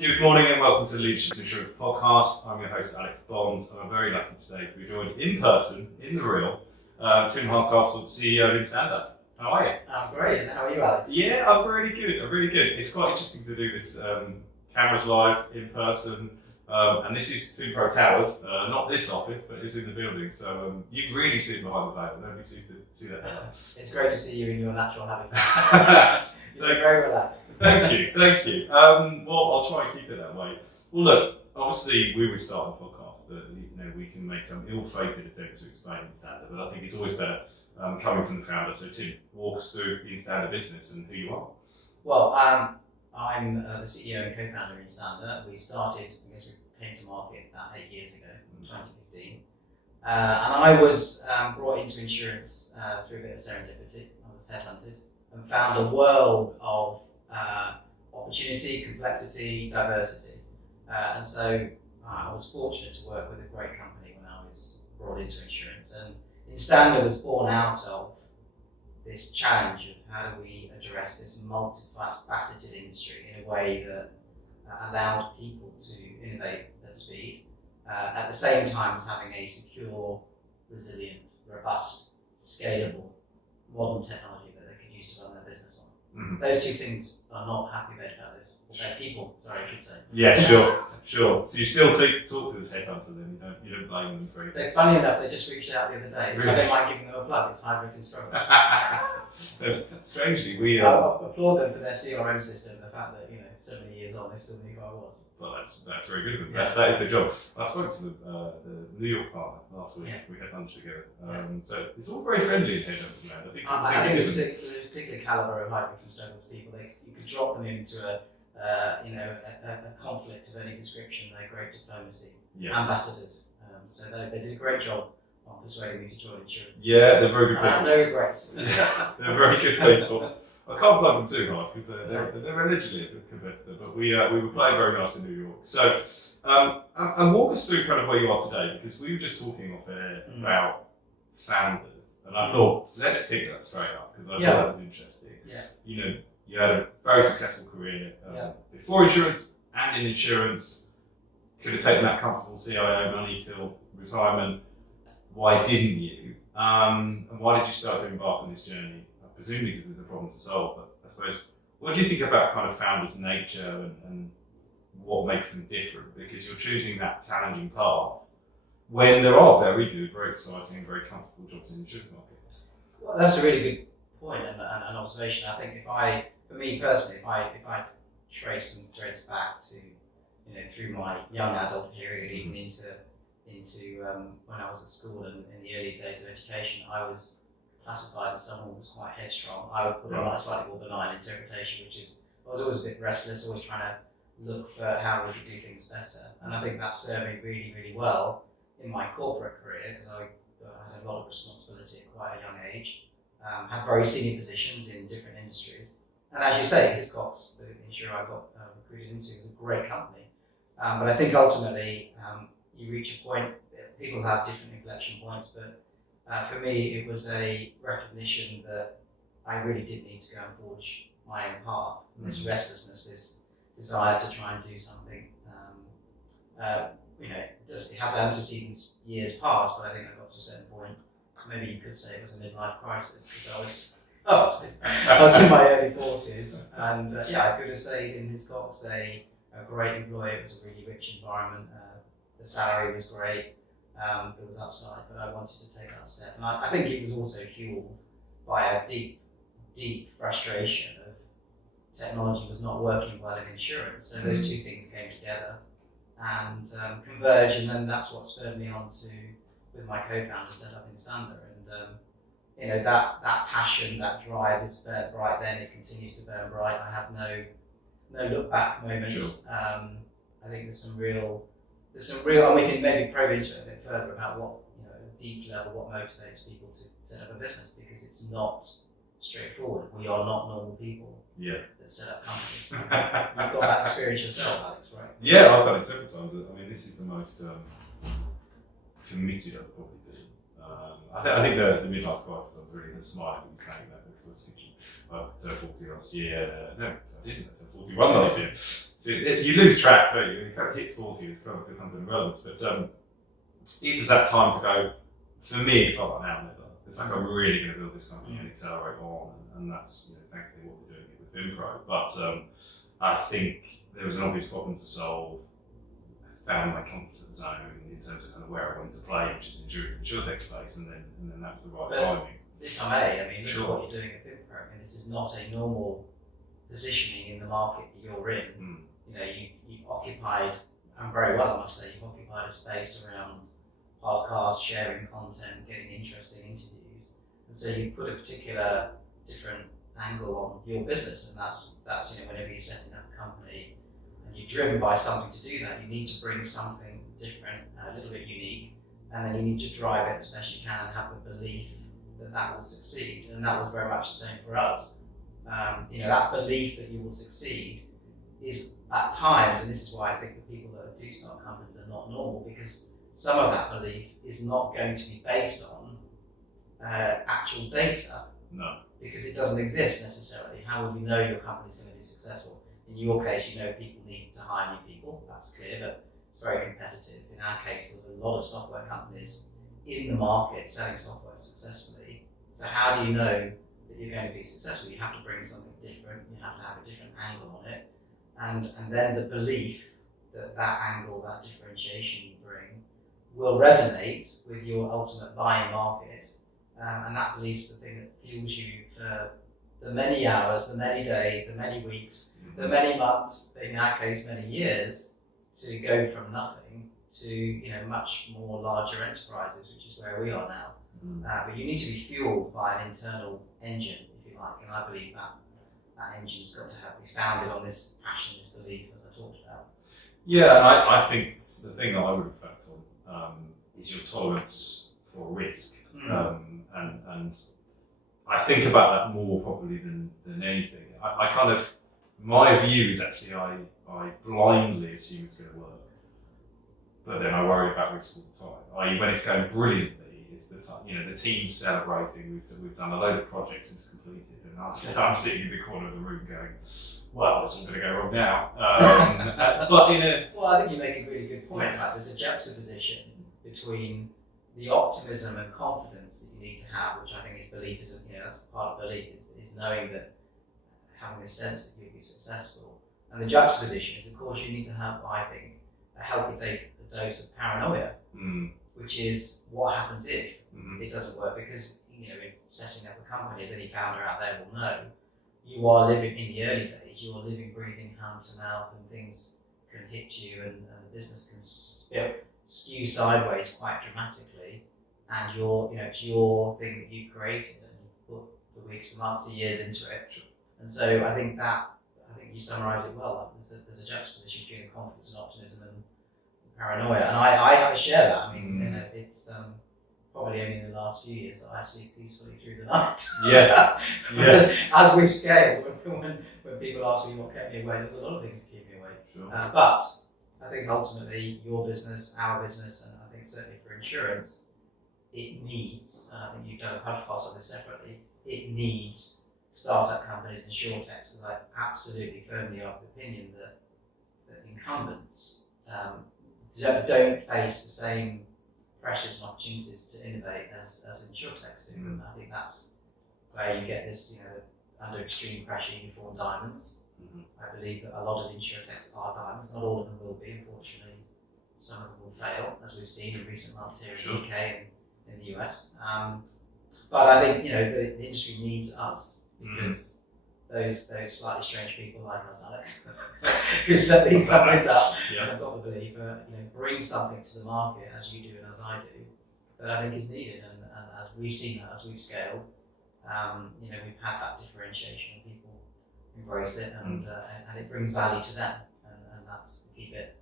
Good morning and welcome to the Leadership Insurance Podcast. I'm your host Alex Bond and I'm very lucky today to be joined in person, in the real, Tim Hardcastle, CEO of Instanda. How are you? I'm great, and how are you, Alex? Yeah, I'm really good. It's quite interesting to do this cameras live, in person, and this is Twin Pro Towers, not this office, but it's in the building, so you've really seen behind the veil, nobody sees that now. It's great to see you in your natural habitat. You're very relaxed. Thank you. Well, I'll try and keep it that way. Well, look, obviously we would start the podcast that we can make some ill-fated attempt to explain Instanda, but I think it's always better coming from the founder. So Tim, walk us through the Instanda business and who you are. Well, I'm the CEO and co-founder of Instanda. We started, we came to market about 8 years ago, in 2015. And I was brought into insurance through a bit of serendipity. I was headhunted and found a world of opportunity, complexity, diversity. And so I was fortunate to work with a great company when I was brought into insurance. And Instanda was born out of this challenge of how do we address this multifaceted industry in a way that allowed people to innovate at speed, at the same time as having a secure, resilient, robust, scalable, modern technology that they could use to run their business on. Mm-hmm. Those two things are not happy bedfellows. They're people, sorry, I should say. Yeah, sure. So you still talk to the headhunter then, you don't blame them for anything. Funny enough, they just reached out the other day, so I don't mind giving them a plug. It's Hybrid Constructors. Strangely, we I applaud them for their CRM system, the fact that, so many years on, they still knew who I was. Well, that's very good of them. Yeah. That is their job. I spoke to the New York partner last week. Yeah. We had lunch together. So it's all very friendly in here, I think there's a particular calibre of Hybrid Constructors people. You could drop them into a conflict of any description. They're great diplomacy ambassadors. So they did a great job on persuading me to join insurance. Yeah, they're very good people. I have no regrets. They're very good people. I can't plug them too hard because they're allegedly a competitor, but we were playing very nice in New York. So, and walk us through kind of where you are today, because we were just talking off air about founders, and I thought let's pick that straight up because I thought that was interesting. Yeah. You had a very successful career before insurance and in insurance. Could have taken that comfortable CIO money till retirement. Why didn't you? And why did you start to embark on this journey? Presumably because there's a problem to solve, but I suppose, what do you think about kind of founders' nature and what makes them different? Because you're choosing that challenging path when there are very good, very exciting, and very comfortable jobs in the insurance market. Well, that's a really good point and an observation. I think for me personally, if I trace some threads back to, through my young adult period, even into when I was at school and in the early days of education, I was classified as someone who was quite headstrong. I would put on a slightly more benign interpretation, which is I was always a bit restless, always trying to look for how we could do things better. And I think that served me really, really well in my corporate career because I had a lot of responsibility at quite a young age, had very senior positions in different industries. And as you say, Hiscox, the insurer I got recruited into, was a great company. But I think ultimately you reach a point, people have different inflection points, but for me, it was a recognition that I really did need to go and forge my own path. And this restlessness, this desire to try and do something, it has antecedents years past, but I think I got to a certain point. Maybe you could say it was a midlife crisis because I was in my early 40s, and I could have stayed in Hiscox, a great employer. It was a really rich environment. The salary was great. There was upside, but I wanted to take that step. And I think it was also fueled by a deep frustration of technology was not working well in insurance. So those two things came together and converged, and then that's what spurred me on to, with my co-founder, set up Instanda. And that passion, that drive is burnt bright then, it continues to burn bright. I have no look back moments. Sure. I think there's some real, and we can maybe probe into it a bit further about what, at a deep level, what motivates people to set up a business, because it's not straightforward. We are not normal people that set up companies. You've got that experience yourself, Alex, right? Yeah, I've done it several times. I mean, this is the most committed I've probably been. I think the midlife crisis, I was really smiling when saying that, because I was thinking, well, I turned 40 last year. No, I didn't. I turned 41 last year. So you lose track, don't you? It kind of hits 40, it kind of becomes irrelevant. But it was that time to go, for me, it felt like an outlet. It's like, I'm really going to build this company and accelerate on, and that's thankfully what we're doing with Vinpro. But I think there was an obvious problem to solve. I found my comfort zone in terms of kind of where I wanted to play, which is insurance and insurtech space, and then that was the right timing. If I may, I mean, look Sure. at what you're doing at Vinpro. I mean, this is not a normal positioning in the market that you're in. You've occupied, and very well, I must say, you've occupied a space around podcasts, sharing content, getting interesting interviews, and so you put a particular different angle on your business, and that's whenever you're setting up a company and you're driven by something to do that, you need to bring something different, a little bit unique, and then you need to drive it as best you can and have the belief that will succeed. And that was very much the same for us. That belief that you will succeed is at times, and this is why I think the people that do start companies are not normal, because some of that belief is not going to be based on actual data. No. Because it doesn't exist necessarily. How will you know your company's going to be successful? In your case, people need to hire new people, that's clear, but it's very competitive. In our case, there's a lot of software companies in the market selling software successfully. So how do you know that you're going to be successful? You have to bring something different, you have to have a different angle on it, and then the belief that angle, that differentiation you bring, will resonate with your ultimate buying market, and that belief's the thing that fuels you for the many hours, the many days, the many weeks, the many months, in our case many years, to go from nothing to much more larger enterprises, which is where we are now. But you need to be fueled by an internal engine, if you like, and I believe that engine's got to be founded on this passion, this belief, as I talked about. Yeah, and I think the thing that I would reflect on is your tolerance for risk. And I think about that more probably than anything. I kind of, my view is actually I blindly assume it's going to work, but then I worry about risk all the time. When it's going brilliantly, it's the time, the team's celebrating, we've done a load of projects since completed, and I'm sitting in the corner of the room going, well, it's all going to go wrong now. But well, I think you make a really good point. Like, there's a juxtaposition between the optimism and confidence that you need to have, which I think is belief, that's part of belief, is knowing that, having a sense that you'll be successful. And the juxtaposition is, of course, you need to have, I think, a healthy dose of paranoia, which is what happens if it doesn't work, because, in setting up a company, as any founder out there will know, you are living, in the early days, you are living, breathing hand to mouth, and things can hit you, and the business can skew sideways quite dramatically, and it's your thing that you created, and you put the weeks, the months, the years into it. And so I think you summarise it well. There's a juxtaposition between confidence and optimism and paranoia, and I have to share that. I mean, it's probably only in the last few years that I sleep peacefully through the night. Yeah. As we've scaled, when people ask me what kept me awake, there's a lot of things to keep me awake. Sure. But I think ultimately your business, our business, and I think certainly for insurance, it needs, and I think you've done a podcast on this separately, it needs startup companies and insurtechs, and I absolutely firmly of the opinion that incumbents don't face the same pressures and opportunities to innovate as insurtechs do. And I think that's where you get this, under extreme pressure you form diamonds. I believe that a lot of insurtechs are diamonds. Not all of them will be, unfortunately. Some of them will fail, as we've seen in recent months here in the UK and in the US. But I think the industry needs us, because those slightly strange people like us, Alex, who set these companies up and have got the belief, bring something to the market, as you do and as I do, that I think is needed. And as we've seen that, as we've scaled, we've had that differentiation. People embrace it, and it brings value to them, and that's to keep it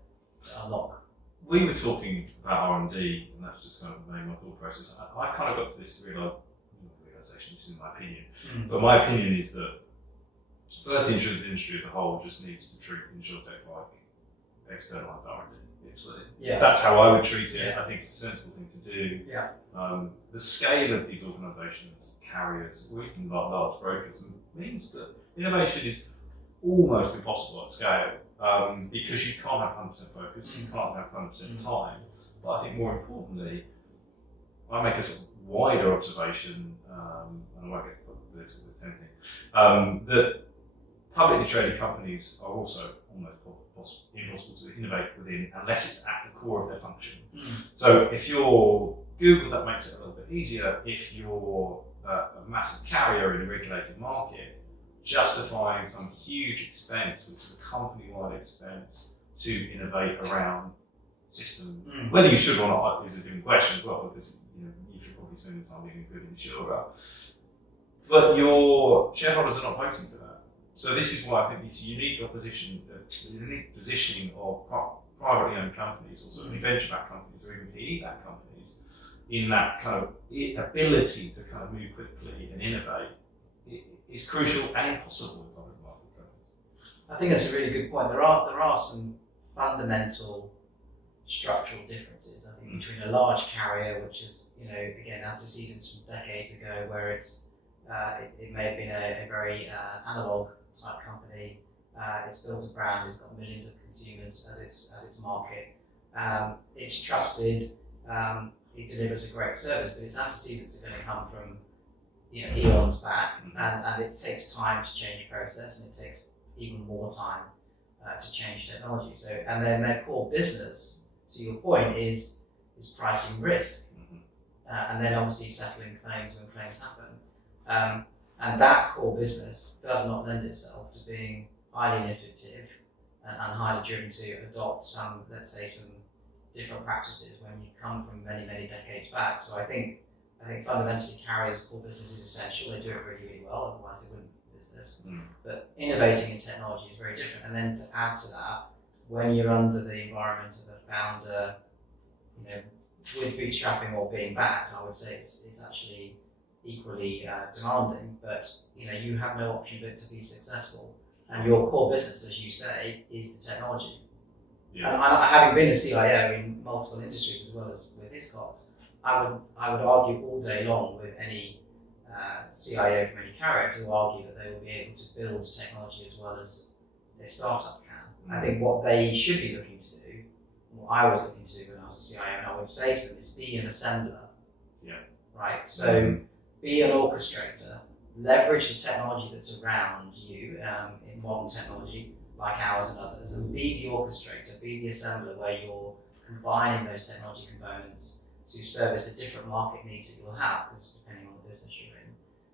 unlock. We were talking about R&D, and that's just kind of made my thought process. I kind of got to this realization, this is my opinion, but my opinion is that first, the insurance industry as a whole just needs to treat insurtech like externalised R&D. That's how I would treat it. Yeah. I think it's a sensible thing to do. Yeah. The scale of these organisations, carriers, or even large brokers, means that innovation is almost impossible at scale because you can't have 100% focus, you can't have 100% time. But I think more importantly, I make a sort of wider observation, and I won't get political with anything, that publicly traded companies are also almost impossible to innovate within unless it's at the core of their function. So if you're Google, that makes it a little bit easier. If you're a massive carrier in a regulated market, justifying some huge expense, which is a company-wide expense, to innovate around systems. Whether you should or not is a different question as well, because you should probably spend your time being a good insurer. But your shareholders are not voting for that. So this is why I think it's a unique positioning of privately owned companies, or certainly venture-backed companies, or even PE-backed companies, in that kind of ability to kind of move quickly and innovate. Is crucial and impossible in public market companies. I think that's a really good point. There are some fundamental structural differences, I think, between a large carrier, which is, again, antecedents from decades ago, where it may have been a very analog type company. It's built a brand, it's got millions of consumers as its market. It's trusted, it delivers a great service, but its antecedents are going to come from eons back, and it takes time to change process, and it takes even more time to change technology. So, and then their core business, to your point, is pricing risk, and then obviously settling claims when claims happen. And that core business does not lend itself to being highly innovative and highly driven to adopt some different practices when you come from many, many decades back. So I think fundamentally carriers' core business is essential. They do it really, really well, otherwise they wouldn't be business. But innovating in technology is very different. And then to add to that, when you're under the environment of a founder, with bootstrapping or being backed, I would say it's actually equally demanding. But you have no option but to be successful. And your core business, as you say, is the technology. Yeah. And having been a CIO in multiple industries as well as with Hiscox, I would argue all day long with any CIO from any carrier to argue that they will be able to build technology as well as a startup can. I think what they should be looking to do, what I was looking to do when I was a CIO, and I would say to them, is be an assembler. Yeah. Right? So be an orchestrator, leverage the technology that's around you in modern technology like ours and others, and be the orchestrator, be the assembler where you're combining those technology components to service the different market needs that you'll have, because depending on the business you're in,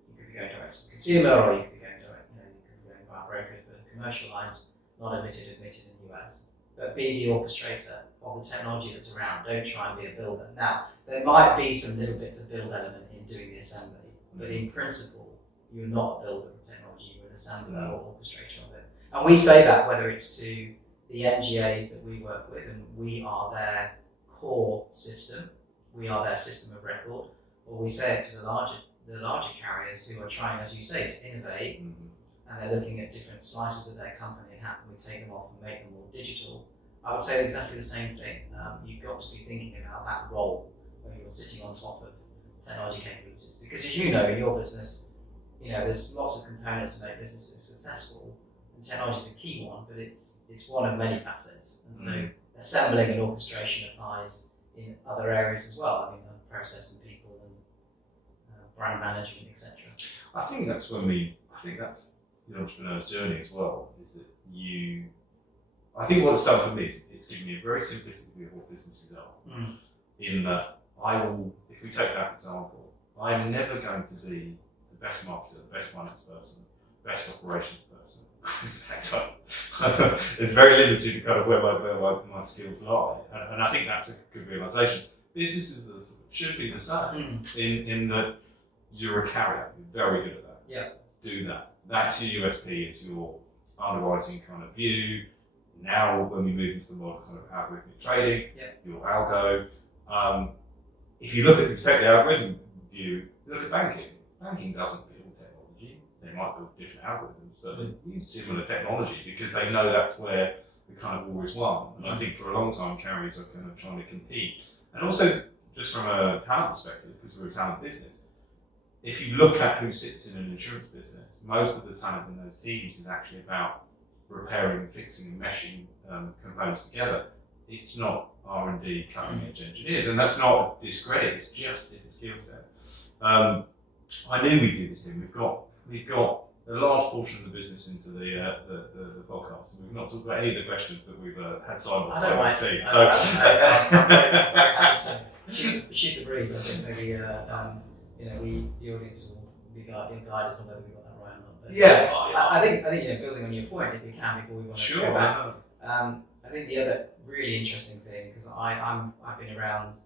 you could be going direct to the consumer, or you could be going direct, you could be going via broker for commercial lines, not admitted in the US. But be the orchestrator of the technology that's around. Don't try and be a builder. Now, there might be some little bits of build element in doing the assembly, but in principle, you're not a builder of technology, you're an assembler or orchestrator of it. And we say that whether it's to the MGAs that we work with, and we are their core system, we are their system of record, or we say it to the larger carriers who are trying, as you say, to innovate, and they're looking at different slices of their company and how can we take them off and make them more digital. I would say exactly the same thing. You've got to be thinking about that role when you're sitting on top of technology capabilities, because as you know, in your business, there's lots of components to make businesses successful, and technology is a key one, but it's one of many facets. And so assembling and orchestration applies in other areas as well. I mean, process and people and brand management, etc. I think that's the entrepreneur's journey as well, is that I think what it's done for me is it's given me a very simplistic view of what businesses are. In that if we take that example, I'm never going to be the best marketer, the best finance person, best operations person. In fact, it's very limited to kind of where my skills lie, and I think that's a good realization. Businesses should be the same in that you're a carrier, you're very good at that. Yeah. Do that. That's your USP, it's your underwriting kind of view. Now, when we move into the more kind of algorithmic trading, your algo. If you take the algorithm view, look at banking. Banking doesn't build technology. They might build different algorithms, but they use similar technology because they know that's where the kind of war is won. And I think for a long time, carriers are kind of trying to compete. And also, just from a talent perspective, because we're a talent business, if you look at who sits in an insurance business, most of the talent in those teams is actually about repairing, fixing, and meshing components together. It's not R&D, cutting-edge engineers, and that's not a discredit. It's just a different skill set. I knew we'd do this thing. We've got a large portion of the business into the podcast, and we've not talked about any of the questions that we've had signed off by the team. So I'm very happy to shoot the breeze. I think maybe the audience will guide us on whether we got that right or not. But yeah, I think building on your point, if we can, before we want to go back. I think the other really interesting thing, because I've been around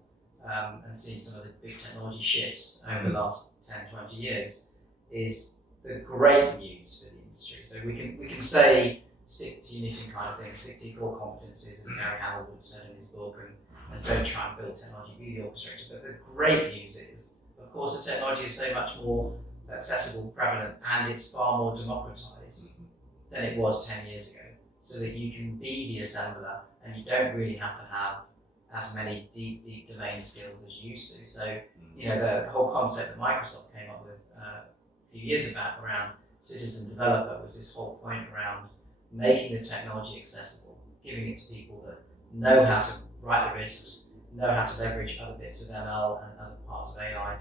and seen some of the big technology shifts over the last 10, 20 years, is the great news for the industry. So we can say stick to your knitting kind of thing, stick to your core competencies, as Gary Hamel would have said in his book, and don't try and build technology, be the orchestrator. But the great news is, of course, the technology is so much more accessible, prevalent, and it's far more democratized than it was 10 years ago. So that you can be the assembler, and you don't really have to have as many deep domain skills as you used to. So, the whole concept that Microsoft came up with a few years back around citizen developer was this whole point around making the technology accessible, giving it to people that know how to write the risks, know how to leverage other bits of ML and other parts of AI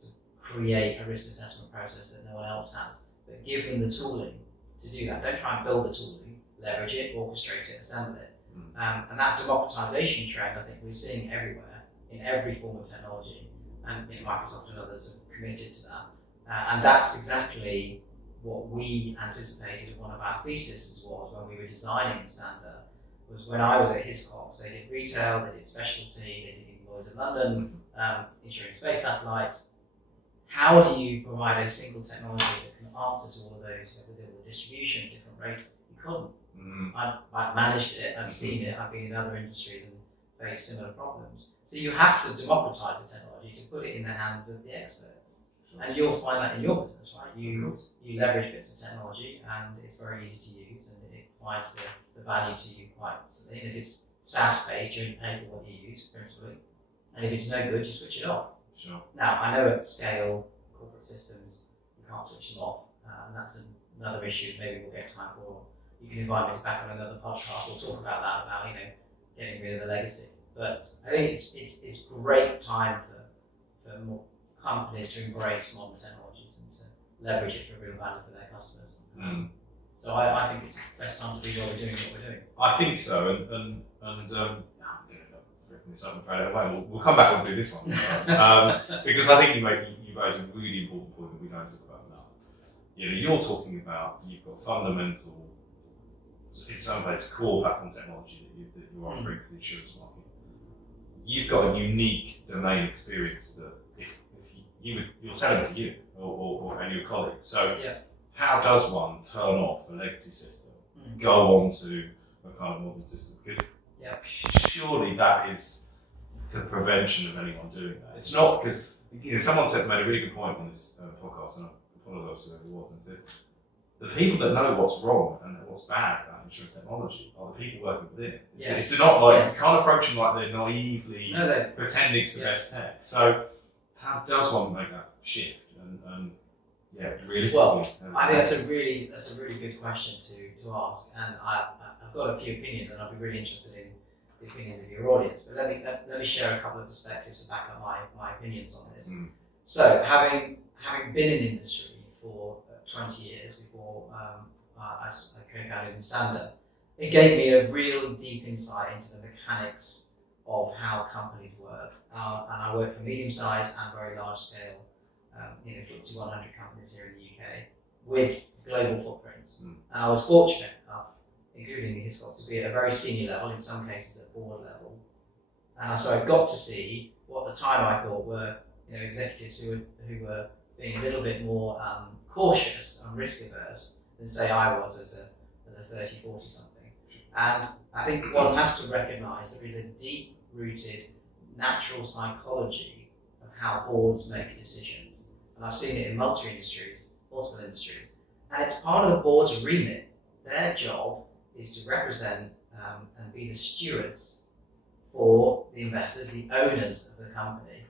to create a risk assessment process that no one else has, but give them the tooling to do that. Don't try and build the tooling. Leverage it, orchestrate it, assemble it. And that democratization trend, I think we're seeing everywhere, in every form of technology, and Microsoft and others have committed to that. And that's exactly what we anticipated, and one of our theses was when we were designing Instanda, was when I was at Hiscox, they did retail, they did specialty, they did Lloyd's of London, insuring space satellites. How do you provide a single technology that can answer to all of those, with all the distribution at different rates? You couldn't. I've managed it, I've seen it, I've been in other industries and faced similar problems. So you have to democratize the technology to put it in the hands of the experts. And you'll find that in your business, right? You leverage bits of technology and it's very easy to use and it provides the value to you quite instantly. And if it's SaaS based, you only pay for what you use, principally. And if it's no good, you switch it off. Sure. Now, I know at scale, corporate systems, you can't switch them off. And that's another issue maybe we'll get time for. You can invite me back on another podcast. We'll talk about that, about getting rid of the legacy. But I think it's great time for more companies to embrace modern technologies and to leverage it for real value for their customers. So I think it's the best time to be while we're doing what we're doing. I think so, and I'm going to rip this up and throw it away. We'll come back and do this one because I think you raise a really important point that we don't talk about enough. You're talking about you've got fundamental, in some ways, core platform technology that you're offering to the insurance market. You've got a unique domain experience that if you're selling to you or and your colleagues. So how does one turn off a legacy system, go on to a kind of modern system? Because surely that is the prevention of anyone doing that. It's not because made a really good point on this podcast, and I apologise to whoever it was, and said the people that know what's wrong and what's bad about insurance technology are the people working within it. It's not like you can't approach them like they're naively pretending it's the best tech. So how does one make that shift? And realistically. Well, I think that's a really good question to ask, and I've got a few opinions, and I'd be really interested in the opinions of your audience. But let me share a couple of perspectives to back up my opinions on this. So having been in industry for 20 years before I co-founded Instanda, it gave me a real deep insight into the mechanics of how companies work. And I work for medium-sized and very large-scale, FTSE 100 companies here in the UK with global footprints. And I was fortunate enough, including in Hiscox, to be at a very senior level, in some cases at board level. And so I got to see what at the time I thought were executives who were being a little bit more cautious and risk averse than say I was as a 30, 40 something. And I think one has to recognise there is a deep rooted natural psychology of how boards make decisions. And I've seen it in multiple industries. And it's part of the board's remit. Their job is to represent and be the stewards for the investors, the owners of the company.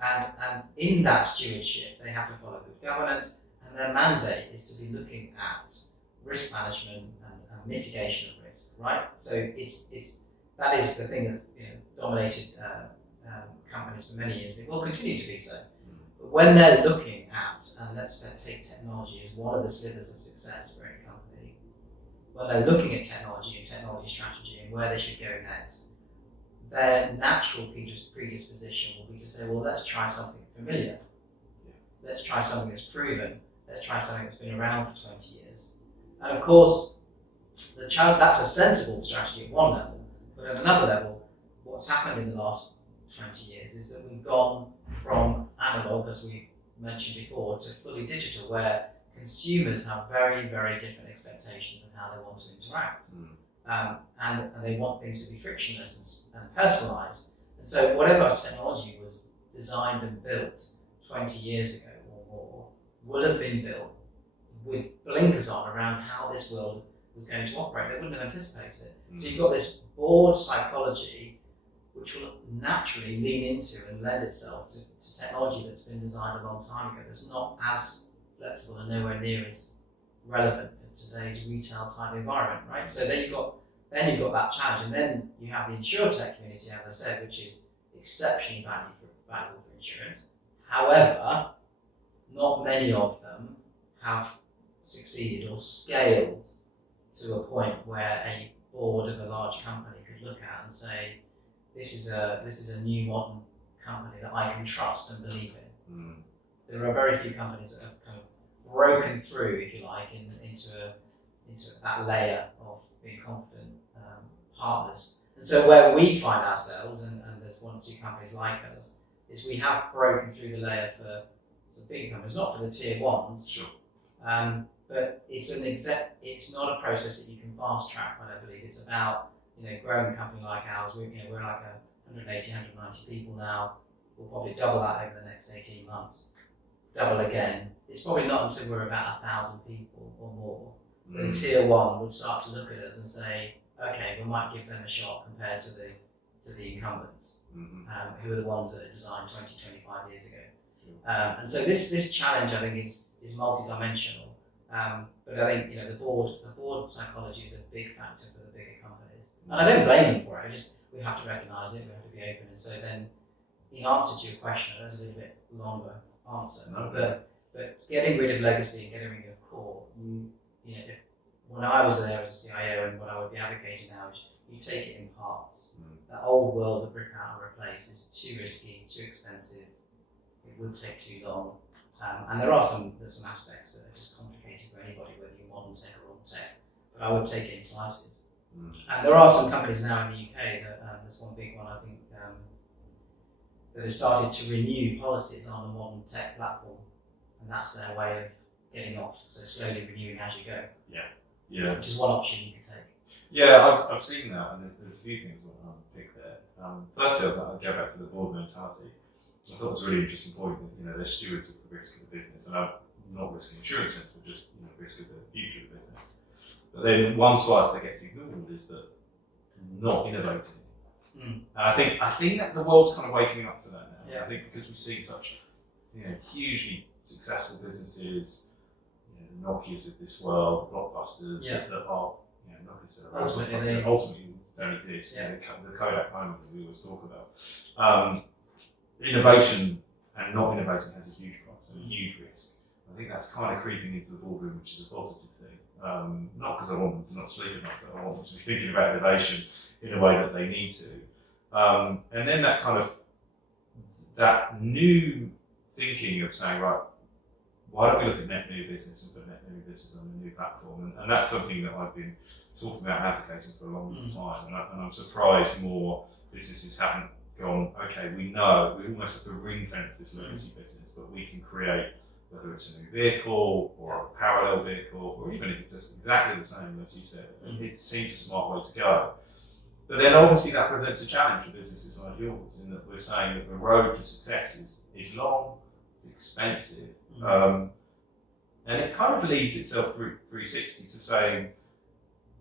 And in that stewardship, they have to follow good governance, and their mandate is to be looking at risk management and mitigation of risk, right? So that is the thing that's dominated companies for many years. It will continue to be so. But when they're looking at, and let's say take technology as one of the slivers of success for any company, when they're looking at technology and technology strategy and where they should go next, their natural predisposition will be to say, well, let's try something familiar. Let's try something that's proven. Let's try something that's been around for 20 years. And of course, that's a sensible strategy at one level. But at another level, what's happened in the last 20 years is that we've gone from analog, as we mentioned before, to fully digital, where consumers have very, very different expectations of how they want to interact. And they want things to be frictionless and personalised. And so whatever technology was designed and built 20 years ago or more would have been built with blinkers on around how this world was going to operate. They wouldn't have anticipated it. So you've got this board psychology which will naturally lean into and lend itself to technology that's been designed a long time ago, that's not as flexible and nowhere near as relevant for today's retail type environment, right? So then you've got that challenge, and then you have the insurtech community, as I said, which is exceptionally valuable for insurance. However, not many of them have succeeded or scaled to a point where a board of a large company could look at and say, this is a new modern company that I can trust and believe in. There are very few companies that have kind of broken through, if you like, into that layer of being confident partners. And so where we find ourselves, and there's one or two companies like us, is we have broken through the layer for some big companies, not for the tier ones. Sure. But it's not a process that you can fast track, I don't believe. It's about growing a company like ours. We're like 180, 190 people now. We'll probably double that over the next 18 months. Double again. It's probably not until we're about 1,000 people or more that a tier one would start to look at us and say, okay, we might give them a shot compared to the incumbents, who are the ones that are designed 20, 25 years ago. And so this challenge, I think, is multidimensional. But I think the board psychology is a big factor for the bigger companies, and I don't blame them for it. We have to recognise it. We have to be open. And so then, in answer to your question, that's a little bit longer answer. But getting rid of legacy and getting rid of core, if when I was there as a CIO, and what I would be advocating now is you take it in parts. That old world of rip out and replace is too risky, too expensive. It would take too long. And there are some aspects that are just complicated for anybody, whether you're modern tech or old tech. But I would take it in slices. And there are some companies now in the UK that there's one big one I think that has started to renew policies on a modern tech platform, and that's their way of getting off. So slowly renewing as you go. Yeah. Which is one option you can take. Yeah, I've seen that, and there's a few things I want to pick there. Firstly, I'll go back to the board mentality. I thought it was a really interesting point that they're stewards of the risk of the business, and I'm not risk in insurance sense, but just risk of the future of the business. But then one slice that gets ignored is that not innovating. And I think that the world's kind of waking up to that now. I think because we've seen such hugely successful businesses, Nokia's of this world, blockbusters that are Nokia's ultimately don't exist. The Kodak moment that we always talk about. Innovation and not innovating has a huge price and a huge risk. I think that's kind of creeping into the boardroom, which is a positive thing. Not because I want them to not sleep enough, but I want them to be thinking about innovation in a way that they need to. And then that new thinking of saying, right, why don't we look at net new business and put net new business on a new platform? And that's something that I've been talking about and advocating for a long time. And I'm surprised more businesses haven't gone, okay, we know we almost have to ring fence this legacy business, but we can create, whether it's a new vehicle or a parallel vehicle, or even if it's just exactly the same as you said, it seems a smart way to go. But then obviously that presents a challenge for businesses like yours, in that we're saying that the road to success is long, it's expensive, and it kind of leads itself through 360 to saying,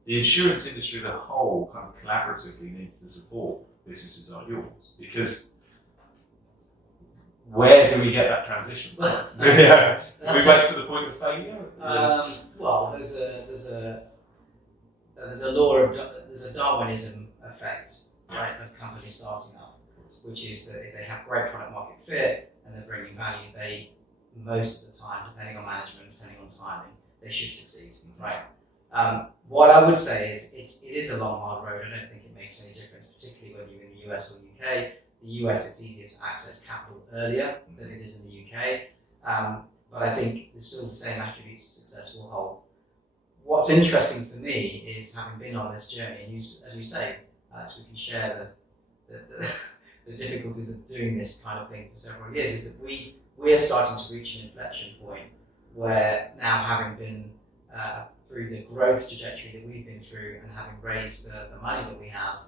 the insurance industry as a whole kind of collaboratively needs to support businesses like yours, because where do we get that transition? Yeah. Do we wait for the point of failure? Well, there's a law of there's a Darwinism effect, right, of companies starting up, which is that if they have great product market fit and they're bringing value, they most of the time, depending on management, depending on timing, they should succeed, right? What I would say is it is a long, hard road. I don't think it makes any difference, particularly when you're in the US or UK. The US, it's easier to access capital earlier than it is in the UK. But I think there's still the same attributes of success will hold. What's interesting for me is having been on this journey, and as you say, Alex, we can share the difficulties of doing this kind of thing for several years, is that we are starting to reach an inflection point where now, having been through the growth trajectory that we've been through and having raised the money that we have,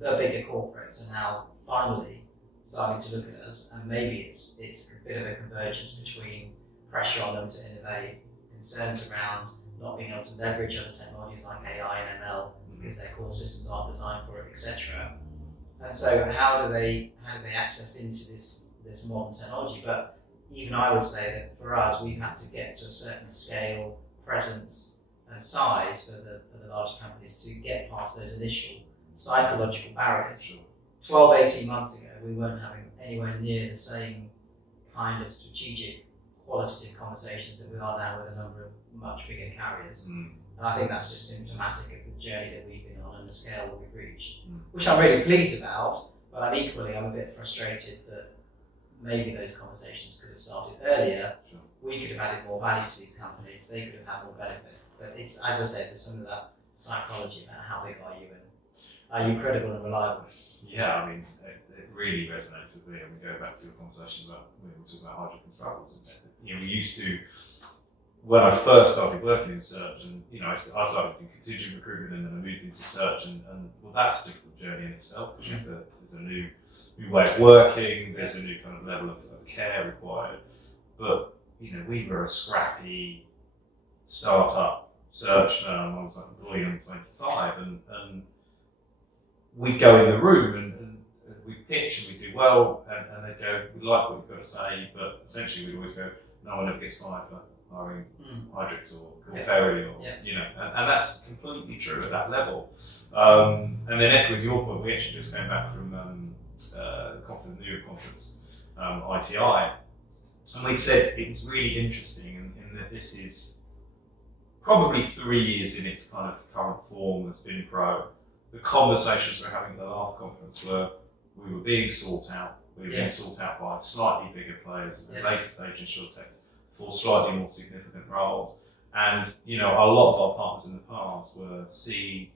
the bigger corporates are now finally starting to look at us, and maybe it's a bit of a convergence between pressure on them to innovate, concerns around not being able to leverage other technologies like AI and ML because their core systems aren't designed for it, etc. And so how do they access into this modern technology? But even I would say that for us, we've had to get to a certain scale, presence, and size for the larger companies to get past those initial psychological barriers. 12, 18 months ago, we weren't having anywhere near the same kind of strategic, qualitative conversations that we are now with a number of much bigger carriers. And I think that's just symptomatic of the journey that we've been on and the scale that we've reached, which I'm really pleased about, but I'm a bit frustrated that maybe those conversations could have started earlier. Sure. We could have added more value to these companies, they could have had more benefit. But it's, as I said, there's some of that psychology about how big are you and are you credible and reliable? Yeah, I mean, it really resonates with me. And we go back to your conversation about when we talk about Hardcastle travels. We used to, when I first started working in search, and I started in contingent recruitment, and then I moved into search, and well, that's a difficult journey in itself because there's a new way of working, there's a new kind of level of care required. But we were a scrappy startup search firm. I was like employee on 25, and we'd go in the room and we'd pitch and we'd do well, and they'd go, we like what you've got to say, but essentially we'd always go, no one ever gets fired for hiring Hydrix or Ferry, or and that's completely true at that level. And then echoing your point, we actually just came back from the New York conference, ITI, and we'd said it was really interesting in that this is probably 3 years in its kind of current form that's been pro. The conversations we're having at the last conference were, we were being sought out. We were being sought out by slightly bigger players at the later stage in insurtech for slightly more significant roles. And a lot of our partners in the past were seed,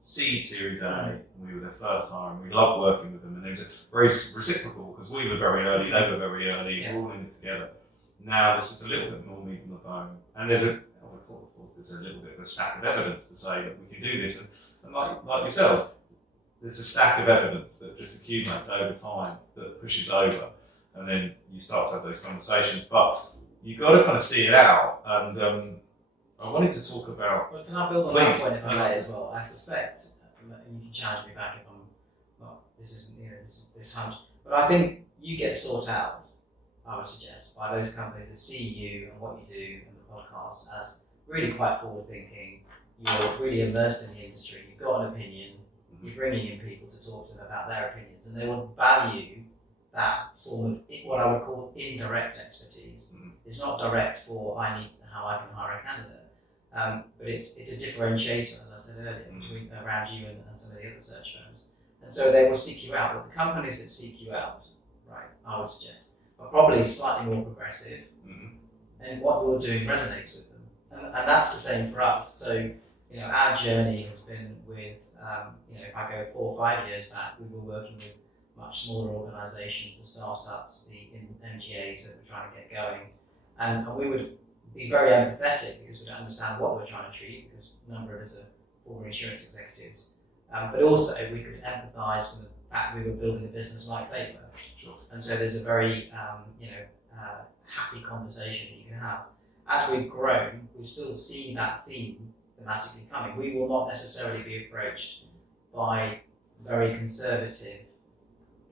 Series A, and we were their first hire, and we loved working with them. And it was very reciprocal because we were very early, they were very early, we're all in it together. Now there's just a little bit more meat on the bone, and there's a little bit of a stack of evidence to say that we can do this. And like yourselves, there's a stack of evidence that just accumulates over time that pushes over, and then you start to have those conversations. But you've got to kind of see it out. And I wanted to talk about. Well, can I build on that point if I may as well? I suspect, and you can challenge me back if I'm not. This isn't this hunch, but I think you get sought out. I would suggest by those companies that see you and what you do and the podcast as really quite forward-thinking. You're really immersed in the industry, you've got an opinion, you're bringing in people to talk to them about their opinions, and they will value that form of what I would call indirect expertise. It's not direct for how I can hire a candidate, but it's a differentiator, as I said earlier, around you and some of the other search firms. And so they will seek you out, but the companies that seek you out, right, I would suggest, are probably slightly more progressive, and what you're doing resonates with them. And that's the same for us. So, our journey has been with, if I go 4 or 5 years back, we were working with much smaller organisations, the startups, the MGAs that were trying to get going. And we would be very empathetic because we'd understand what we're trying to achieve, because a number of us are former insurance executives. But also we could empathise with the fact we were building a business like they were. Sure. And so there's a very, happy conversation that you can have. As we've grown, we still see that theme thematically coming. We will not necessarily be approached by very conservative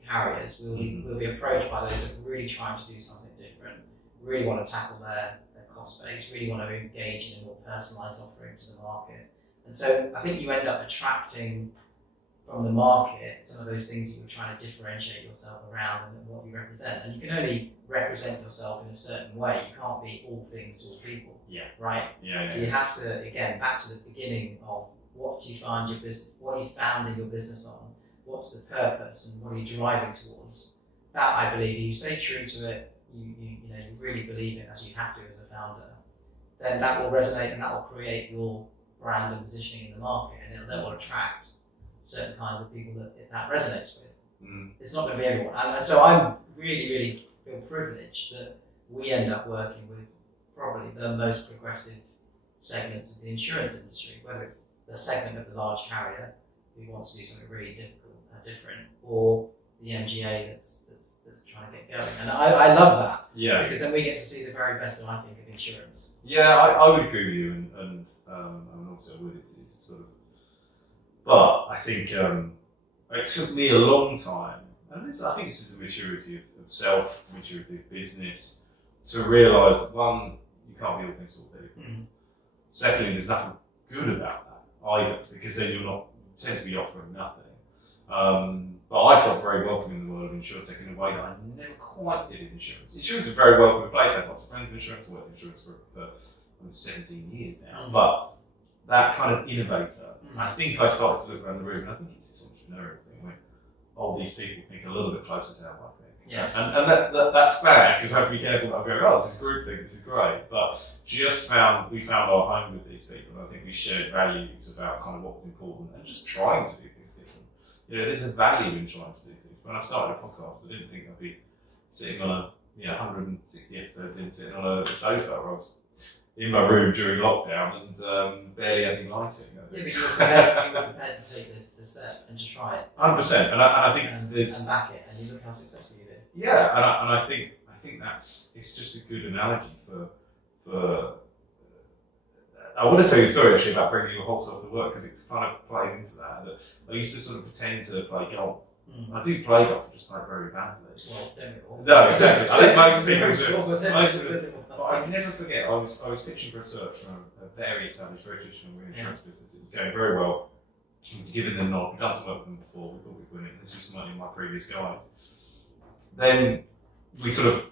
carriers. We'll be approached by those that are really trying to do something different, really want to tackle their cost base, really want to engage in a more personalised offering to the market. And so I think you end up attracting from the market some of those things you're trying to differentiate yourself around and what you represent. And you can only represent yourself in a certain way. You can't be all things to all people. Yeah. Right? Yeah. So you have to, again, back to the beginning of what do you find your business, what are you founding your business on? What's the purpose and what are you driving towards? That, I believe, you stay true to it, you really believe it, as you have to as a founder, then that will resonate and that will create your brand and positioning in the market, and that will attract certain kinds of people that resonates with. It's not going to be everyone. And so I'm really feel privileged that we end up working with probably the most progressive segments of the insurance industry, whether it's the segment of the large carrier who wants to do something really different, or the MGA that's trying to get going. And I love that. Yeah. Because then we get to see the very best, I think, of insurance. Yeah, I would agree with you, and also I would. It's sort of, but I think it took me a long time, and I think it's just the maturity of self, maturity of business, to realise that one, you can't be all things to all people. Mm-hmm. Secondly, there's nothing good about that either, because then you tend to be offering nothing. But I felt very welcome in the world of insurtech in a way that I never quite did in insurance. Insurance is a very welcoming place. I have lots of friends in insurance. I've worked in insurance for 17 years now. Mm-hmm. But that kind of innovator, I think I started to look around the room, and I think it's this entrepreneurial thing where all these people think a little bit closer to how I think. Yes. And that's bad, because I have to be careful that I go, oh, this is a group thing, this is great. But we found our home with these people, and I think we shared values about kind of what was important and just trying to do things different. There's a value in trying to do things. When I started a podcast, I didn't think I'd be sitting on 160 episodes in, sitting on a sofa, or I was in my room during lockdown and barely having lighting. Yeah, but you were prepared to take the step and to try it. 100%, and I think there's... And back it, and you look how successful you did. Yeah, and I think it's just a good analogy for I want to tell you a story actually about bringing your whole self to work, because it kind of plays into that. I used to sort of pretend to play golf. I do play golf, I just play it very badly. Well, don't we all? No, exactly. I think most people do. But I never forget, I was pitching for a search from a very established, very traditional reinsurance business. It was going very well. Given the nod, we'd done some work with them before, we thought we'd win it. This is one of my previous guys. Then we sort of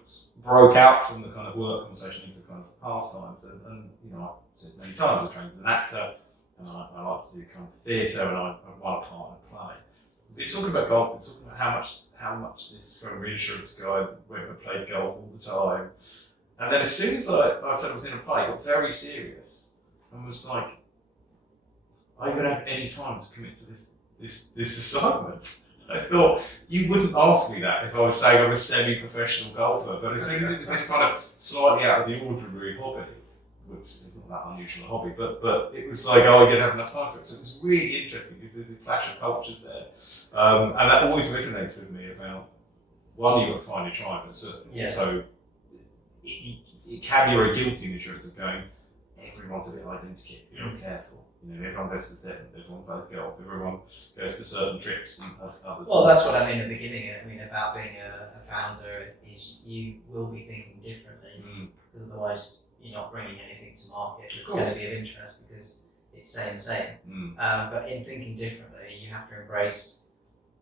broke out from the kind of work conversation into kind of pastimes, and I've said many times, I trained as an actor, and I like to do kind of theatre, and I want a part in a play. We're talking about golf, we're talking about how much this kind of reinsurance guy went and played golf all the time. And then as soon as I said I was in a play, I got very serious and was like, are you going to have any time to commit to this assignment? I thought, you wouldn't ask me that if I was saying I'm a semi-professional golfer, but as soon as it was this kind of slightly out of the ordinary hobby, which is not that unusual a hobby, but it was like, oh, I didn't have enough time for it. So it was really interesting, because there's this clash of cultures there. And that always resonates with me about, one, you've got to find your tribe, but certainly also, it can be very guilty in insurance of going, everyone's a bit identical, if you're not careful. Everyone goes to the sevens, everyone plays golf, everyone goes to certain trips and others. Well, that's what I mean at the beginning. About being a founder is you will be thinking differently, because otherwise you're not bringing anything to market that's going to be of interest, because it's same. But in thinking differently, you have to embrace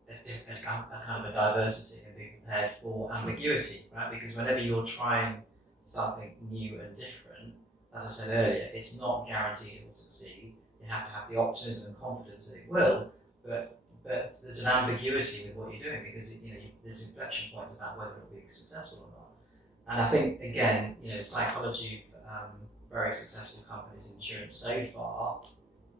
a kind of a diversity and be prepared for ambiguity, right? Because whenever you're trying something new and different, as I said earlier, it's not guaranteed it will succeed. You have to have the optimism and confidence that it will, but there's an ambiguity with what you're doing, because there's inflection points about whether it'll be successful or not. And I think, again, psychology of very successful companies in insurance so far,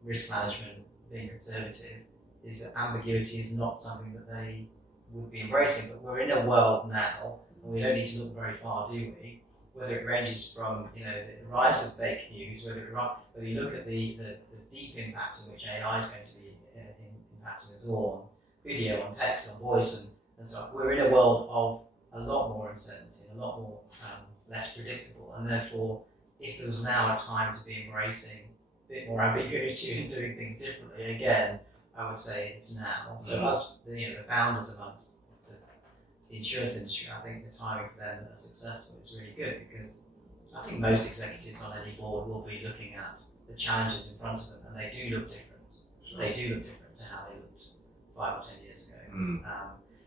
risk management, being conservative, is that ambiguity is not something that they would be embracing. But we're in a world now, and we don't need to look very far, do we? Whether it ranges from the rise of fake news, whether you look at the deep impact in which AI is going to be impacting us all, on video, on text, on voice, and so on. We're in a world of a lot more uncertainty, a lot more less predictable, and therefore, if there was now a time to be embracing bit more ambiguity in doing things differently. Again, I would say it's now. So us, the founders amongst the insurance industry, I think the timing for them that are successful is really good, because I think most executives on any board will be looking at the challenges in front of them, and they do look different. Sure. They do look different to how they looked 5 or 10 years ago. Mm.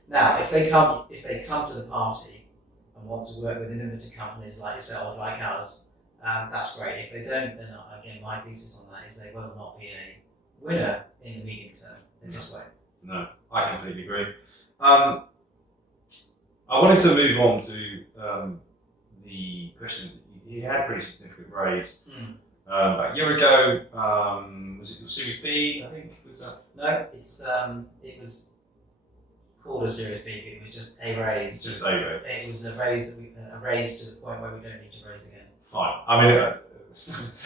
Now, if they come to the party and want to work with innovative companies like yourselves, like us, that's great. If they don't, then again, my thesis on that is they will not be a winner in the medium term. They just won't. No, I completely agree. I wanted to move on to the question. You had a pretty significant raise about a year ago. Was it your Series B? I think was that. No, it was called a Series B. It was just a raise. Just a raise. It was a raise to the point where we don't need to raise again. Fine. I mean,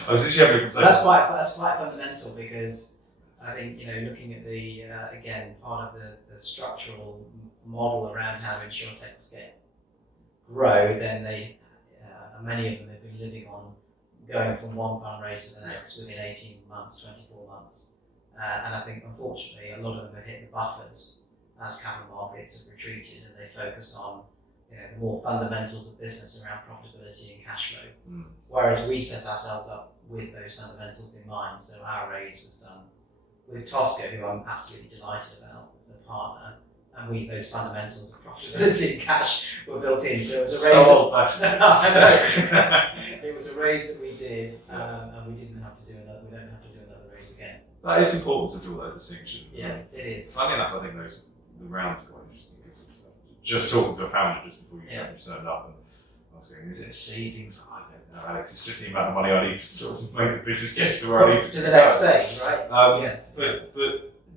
I was actually having a conversation. That's quite fundamental, because I think, looking at the again, part of the structural model around how insurtechs grow, then many of them have been living on going from one fundraise to the next within 18 months, 24 months. And I think, unfortunately, a lot of them have hit the buffers as capital markets have retreated, and they focused on the more fundamentals of business around profitability and cash flow. Whereas we set ourselves up with those fundamentals in mind. So our raise was done with Tosca, who I'm absolutely delighted about as a partner, and those fundamentals of profitability and cash were built in. So it was a raise. So old-fashioned. I know. It was a raise that we did, and we didn't have to do another. We don't have to do another raise again. That is important to draw that distinction. Yeah, it is. Funny enough, I think the rounds are quite interesting, because just talking to a founder just before you turned up, and I was going, is it a seed? He was like, I don't know, Alex, it's just the amount of money I need to sort of make the business get to where I need to the next stage, right? Yes. But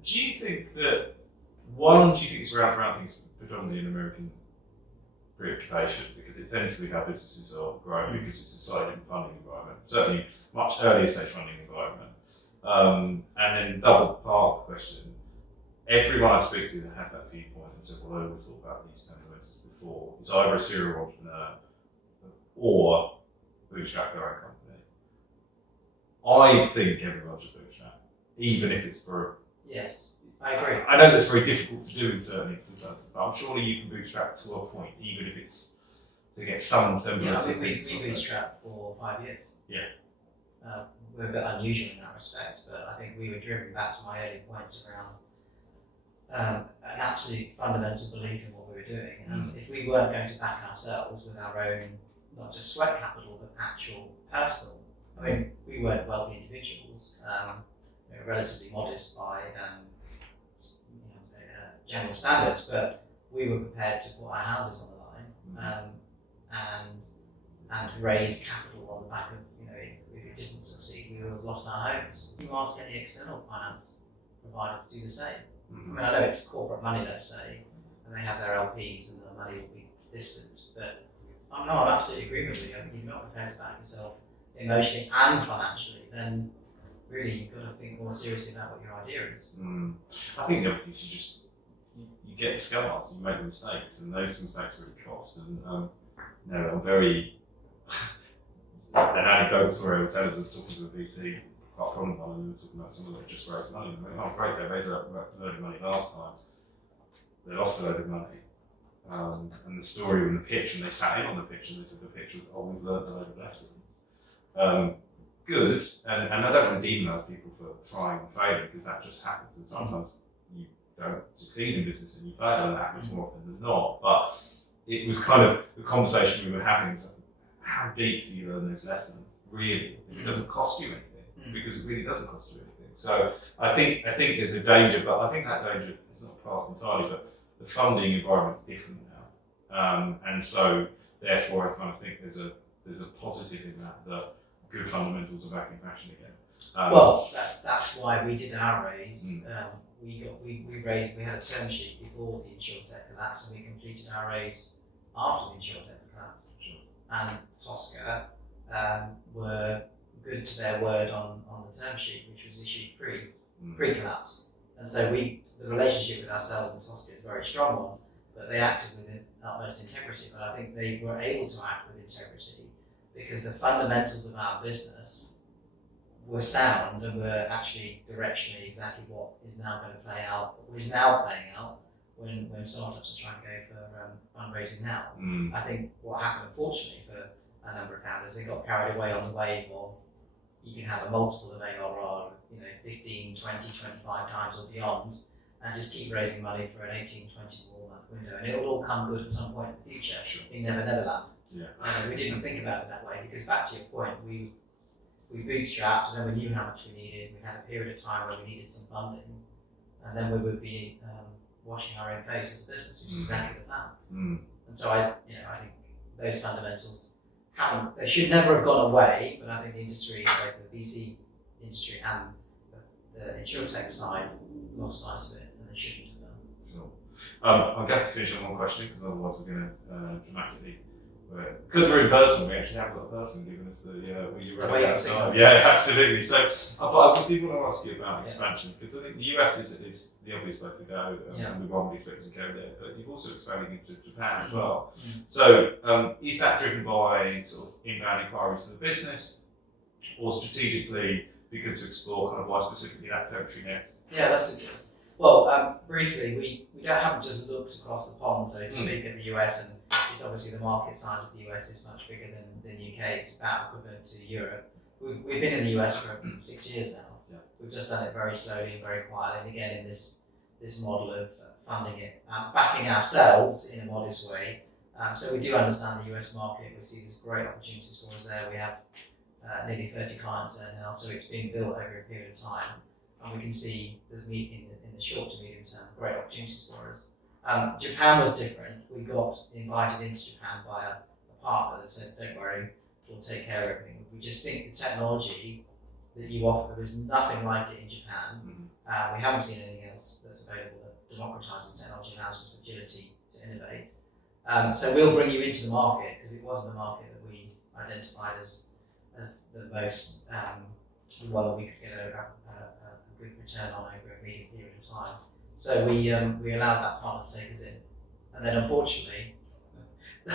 do you think it's around things predominantly in American preoccupation, because it tends to be how businesses are growing, because it's a slightly different funding environment, certainly much earlier stage funding environment. And then double part question, everyone I speak to that has that viewpoint and said, well, I always thought about these fundamentals before, is either a serial entrepreneur or bootstrap their own company. I think everyone should bootstrap, even if it's for. Yes, I agree. I know that's very difficult to do in certain instances, but I'm surely you can bootstrap to a point, even if it's to get some semblance of we bootstrapped for 5 years. Yeah. We're a bit unusual in that respect, but I think we were driven back to my early points around an absolute fundamental belief in what we were doing. And if we weren't going to back ourselves with our own, not just sweat capital, but actual personal, I mean, we weren't wealthy individuals, relatively modest by general standards, but we were prepared to put our houses on the line and raise capital on the back of, if it didn't succeed, we would have lost our homes. You ask any external finance provider to do the same. I mean, I know it's corporate money, let's say, and they have their LPs and the money will be distant, but I absolutely agree with you. If you're not prepared to back yourself emotionally and financially, then really you've got to think more seriously about what your idea is. I think the other thing is you get the scars, you make the mistakes, and those mistakes really cost. And I'm very an anecdotal story I will tell. I was talking to a VC quite a problem one, and we were talking about someone that just raised money. And we went, oh great, they raised a load of money last time. They lost a load of money. And the story in the pitch, and they sat in on the pitch, and they said the pitch was, oh, we've learned a load of lessons. Good, and I don't want to demonize people for trying and failing, because that just happens, and sometimes you don't succeed in business and you fail, and that happens more often than not. But it was kind of the conversation we were having, was how deep do you learn those lessons, really? If it doesn't cost you anything, because it really doesn't cost you anything. So I think there's a danger, but I think that danger is not passed entirely, but the funding environment is different now. And so therefore I kind of think there's a positive in that good fundamentals are back in fashion again. Well, that's why we did our raise. We had a term sheet before the insurtech collapse, and we completed our raise after the insurtech collapse. And Tosca were good to their word on the term sheet, which was issued pre-collapse. And so the relationship with ourselves and Tosca is a very strong one, but they acted with utmost integrity. But I think they were able to act with integrity because the fundamentals of our business were sound and were actually directionally exactly what is now going to play out, or is now playing out when startups are trying to go for fundraising now. I think what happened, unfortunately, for a number of founders, they got carried away on the wave of you can have a multiple of ARR, 15, 20, 25 times or beyond, and just keep raising money for an 18, 24 month window, and it'll all come good at some point in the future. Sure. In Never Land. Yeah. We didn't think about it that way because, back to your point, we bootstrapped, and then we knew how much we needed. We had a period of time where we needed some funding, and then we would be washing our own face as a business, which is exactly the plan. And so I think those fundamentals they should never have gone away, but I think the industry, both the VC industry and the insurtech side, lost sight of it, and they shouldn't have done. Sure. I'm going to finish on one question because otherwise we're going to dramatically. Because we're in person, we actually have got a person giving us the Yeah, absolutely. So, but I do want to ask you about expansion, because I think the US is the obvious place to go, and we want to be to go there. But you've also expanding into Japan as well. So, is that driven by sort of inbound inquiries to the business, or strategically because to explore kind of why specifically that territory next? Yeah, that's interesting. Well, briefly, we haven't just looked across the pond, so to speak, at the US, and it's obviously the market size of the US is much bigger than the UK. It's about equivalent to Europe. We've been in the US for 6 years now. Yeah. We've just done it very slowly and very quietly, and again in this model of funding it, backing ourselves in a modest way. So we do understand the US market. We see there's great opportunities for us there. We have nearly 30 clients there now, so it's been built over a period of time. And we can see there's in the short to medium term great opportunities for us. Japan was different. We got invited into Japan by a partner that said, "Don't worry, we'll take care of everything." We just think the technology that you offer, there is nothing like it in Japan. We haven't seen anything else that's available that democratizes technology and allows us agility to innovate. So we'll bring you into the market, because it wasn't the market that we identified as the most one that we could get a good return on over a medium period of time. So we allowed that partner to take us in, and then unfortunately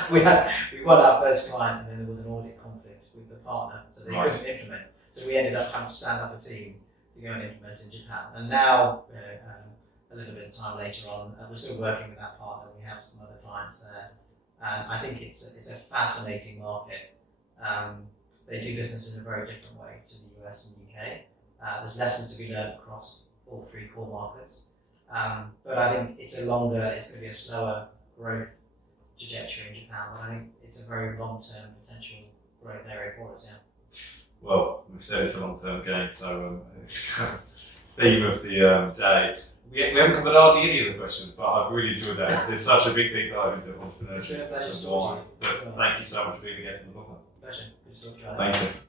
we won our first client, and then there was an audit conflict with the partner, so they couldn't implement. So we ended up having to stand up a team to go and implement in Japan. And now, a little bit of time later on, we're still working with that partner. We have some other clients there, and I think it's a fascinating market. They do business in a very different way to the US and UK. There's lessons to be learned across all three core markets. But I think it's going to be a slower growth trajectory in Japan, but I think it's a very long-term potential growth area for us, Well, we've said it's a long-term game, so it's kind of theme of the day. We haven't covered hardly any of the questions, but I've really enjoyed that. It's such a big deep dive into entrepreneurship. Pleasure. Thank you so much for being a guest on the podcast. Pleasure. Good to talk to you. Thank you.